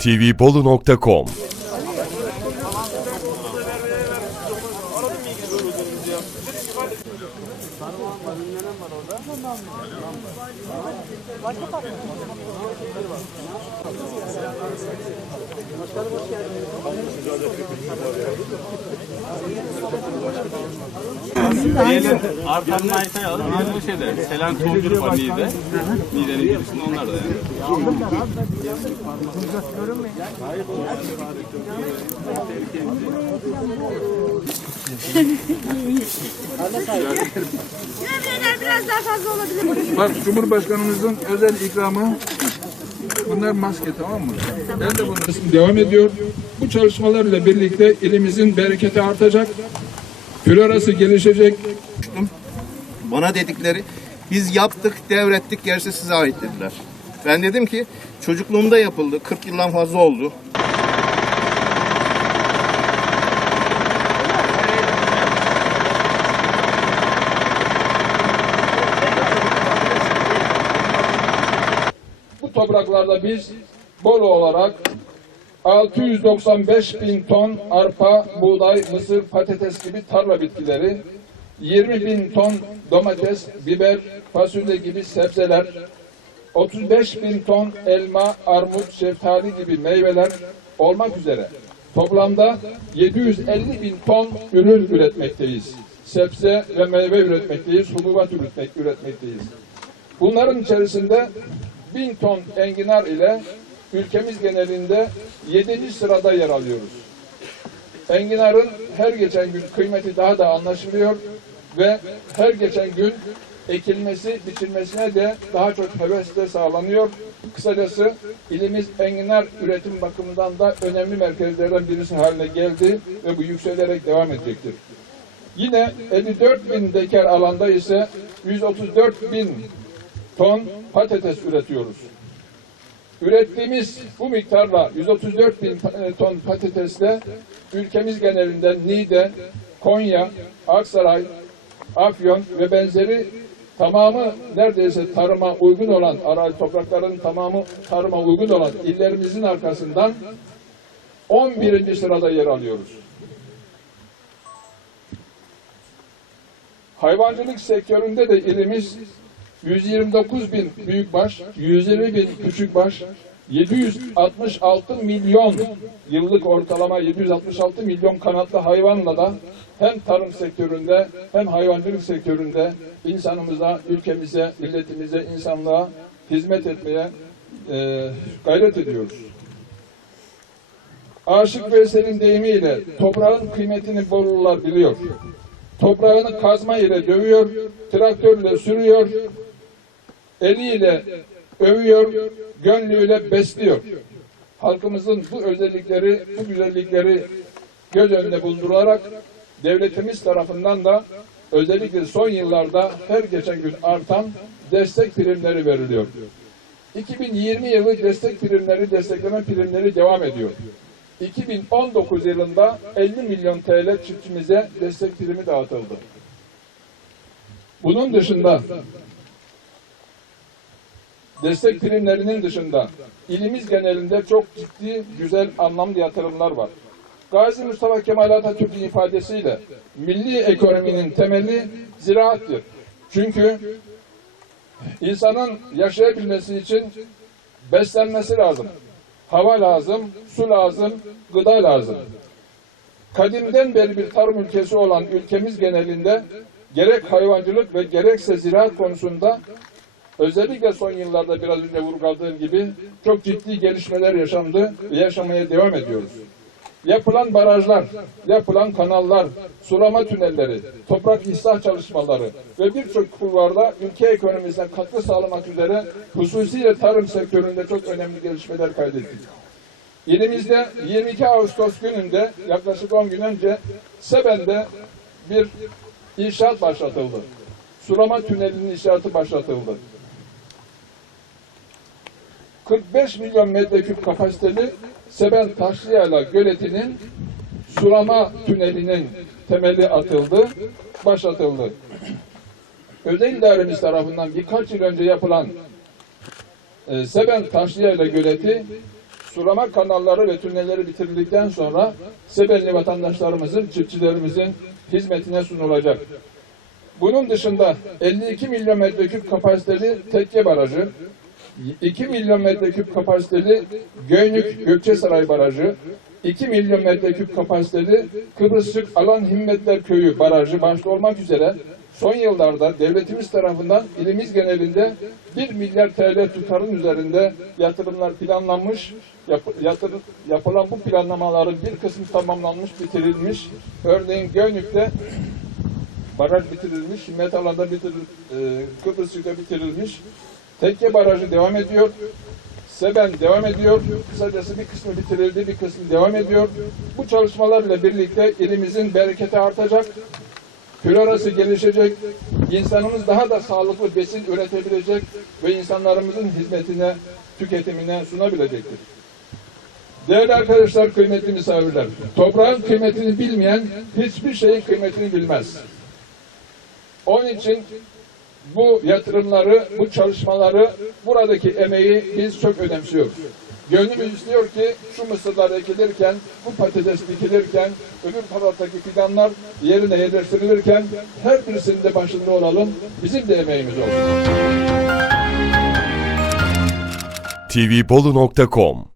tvbolu.com Diyelim Artan Mayta'yı alın. Diyelim bu şeyde. Selen Tolgür var Niğde. Niğde'nin birisinde onlar da yani. Ömreder biraz daha fazla olabilir. Bak Cumhurbaşkanımızın özel ikramı bunlar maske tamam mı? Ben de bunu devam ediyor. Bu çalışmalarla birlikte ilimizin bereketi artacak. Florası gelişecek. Bana dedikleri biz yaptık, devrettik, gerisi size ait dediler. Ben dedim ki çocukluğumda yapıldı, 40 yıldan fazla oldu. Bu topraklarda biz Bolu olarak 695 bin ton arpa, buğday, mısır, patates gibi tarla bitkileri, 20 bin ton domates, biber, fasulye gibi sebzeler, 35 bin ton elma, armut, şeftali gibi meyveler olmak üzere toplamda 750 bin ton ürün üretmekteyiz. Sebze ve meyve üretmekteyiz, hububat üretmek, üretmekteyiz. Bunların içerisinde 1000 ton enginar ile ülkemiz genelinde 7. sırada yer alıyoruz. Enginarın her geçen gün kıymeti daha da anlaşılıyor ve her geçen gün ekilmesi, biçilmesine de daha çok hevesle sağlanıyor. Kısacası ilimiz enginar üretim bakımından da önemli merkezlerden birisi haline geldi ve bu yükselerek devam edecektir. Yine 54 bin dekar alanda ise 134 bin ton patates üretiyoruz. Ürettiğimiz bu miktarla 134 bin e, ton patatesle ülkemiz genelinde Niğde, Konya, Aksaray, Afyon ve benzeri tamamı neredeyse tarıma uygun olan arazi toprakların tamamı tarıma uygun olan illerimizin arkasından 11. sırada yer alıyoruz. Hayvancılık sektöründe de ilimiz 129 bin büyükbaş, 120 bin küçükbaş, 766 milyon yıllık ortalama 766 milyon kanatlı hayvanla da hem tarım sektöründe hem hayvancılık sektöründe insanımıza, ülkemize, milletimize, insanlığa hizmet etmeye e, gayret ediyoruz. Aşık Veysel'in deyimiyle toprağın kıymetini Borulular biliyor. Toprağını kazma ile dövüyor, traktörle sürüyor, eliyle övüyor, gönlüyle besliyor. Halkımızın bu özellikleri, bu güzellikleri göz önünde bulundurarak devletimiz tarafından da özellikle son yıllarda her geçen gün artan destek primleri veriliyor. 2020 yılı destek primleri, destekleme primleri devam ediyor. 2019 yılında 50 milyon TL çiftçimize destek primi dağıtıldı. Bunun dışında destek primlerinin dışında ilimiz genelinde çok ciddi, güzel, anlamlı yatırımlar var. Gazi Mustafa Kemal Atatürk'ün ifadesiyle milli ekonominin temeli ziraattir. Çünkü insanın yaşayabilmesi için beslenmesi lazım. Hava lazım, su lazım, gıda lazım. Kadimden beri bir tarım ülkesi olan ülkemiz genelinde gerek hayvancılık ve gerekse ziraat konusunda özellikle son yıllarda biraz önce vurguladığım gibi çok ciddi gelişmeler yaşandı ve yaşamaya devam ediyoruz. Yapılan barajlar, yapılan kanallar, sulama tünelleri, toprak ıslah çalışmaları ve birçok kulvarda ülke ekonomisine katkı sağlamak üzere hususiyle tarım sektöründe çok önemli gelişmeler kaydettik. İlimizde 22 Ağustos gününde yaklaşık 10 gün önce Seben'de bir inşaat başlatıldı. Sulama tünelinin inşaatı başlatıldı. 45 milyon metreküp kapasiteli Seben Taşlıyala göletinin sulama tünelinin temeli atıldı, başlatıldı. Özel idaremiz tarafından birkaç yıl önce yapılan e, Seben Taşlıyala göleti sulama kanalları ve tünelleri bitirildikten sonra Sebelli vatandaşlarımızın, çiftçilerimizin hizmetine sunulacak. Bunun dışında 52 milyon metreküp kapasiteli Tekke Barajı, 2 milyon metreküp kapasiteli Göynük Gökçesaray Barajı, 2 milyon metreküp kapasiteli Kıbrısçık Alan Himmetler Köyü Barajı başta olmak üzere son yıllarda devletimiz tarafından ilimiz genelinde 1 milyar TL tutarın üzerinde yatırımlar planlanmış, yap, yatır, yapılan bu planlamaların bir kısmı tamamlanmış, bitirilmiş. Örneğin Göynük'te baraj bitirilmiş, Himmet Alan'da bitirilmiş, Kıbrısçık'ta bitirilmiş. Tekke Barajı devam ediyor. Seben devam ediyor. Kısacası bir kısmı bitirildi, bir kısmı devam ediyor. Bu çalışmalarla birlikte ilimizin bereketi artacak, arası gelişecek, insanımız daha da sağlıklı besin üretebilecek ve insanlarımızın hizmetine, tüketimine sunabilecektir. Değerli arkadaşlar, kıymetli misafirler, toprağın kıymetini bilmeyen hiçbir şeyin kıymetini bilmez. Onun için bu yatırımları, bu çalışmaları, buradaki emeği biz çok önemsiyoruz. Gönlümüz istiyor ki şu mısırlar ekilirken, bu patates dikilirken, öbür taraftaki fidanlar yerine yerleştirilirken her birisinin de başında olalım. Bizim de emeğimiz olsun. tvbolu.com